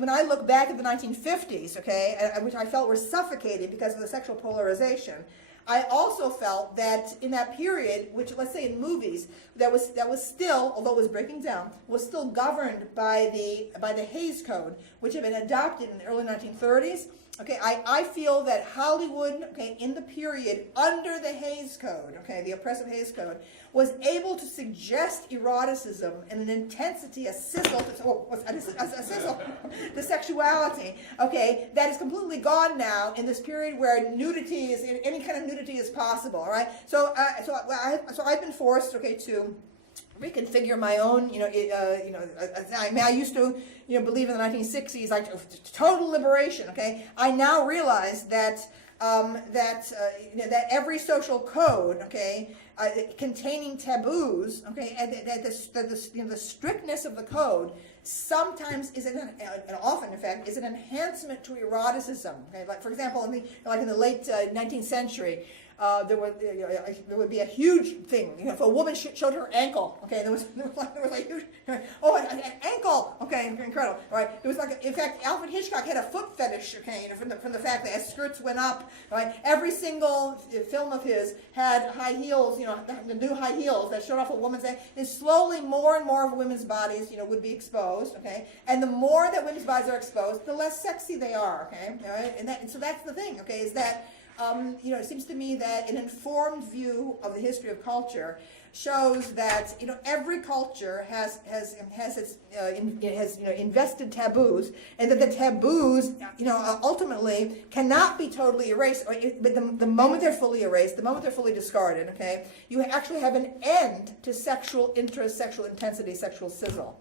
when I look back at the 1950s, okay, which I felt were suffocating because of the sexual polarization, I also felt that in that period, which let's say in movies, that was still, although it was breaking down, was still governed by the Hays Code, which had been adopted in the early 1930s. Okay, I feel that Hollywood, okay, in the period under the Hays Code, okay, the oppressive Hays Code, was able to suggest eroticism and an intensity, a sizzle, the sexuality, okay, that is completely gone now in this period where nudity is, any kind of nudity is possible, all right? So I've been forced, okay, to reconfigure my own, I used to, believe in the 1960s, like total liberation. Okay, I now realize that that every social code, okay, containing taboos, okay, and that the strictness of the code sometimes is and often, in fact, is an enhancement to eroticism. Okay, like for example, in the late 19th century. There would be a huge thing. If a woman showed her ankle, okay, there was like huge, an ankle, okay, incredible, right? It was like, in fact, Alfred Hitchcock had a foot fetish, okay, from the fact that as skirts went up, right? Every single film of his had high heels, the new high heels that showed off a woman's ankle. And slowly, more and more of women's bodies, would be exposed, okay. And the more that women's bodies are exposed, the less sexy they are, okay. All right? And so that's the thing, okay, is that. It seems to me that an informed view of the history of culture shows that every culture has invested taboos, and that the taboos ultimately cannot be totally erased. But the moment they're fully erased, the moment they're fully discarded, okay, you actually have an end to sexual interest, sexual intensity, sexual sizzle.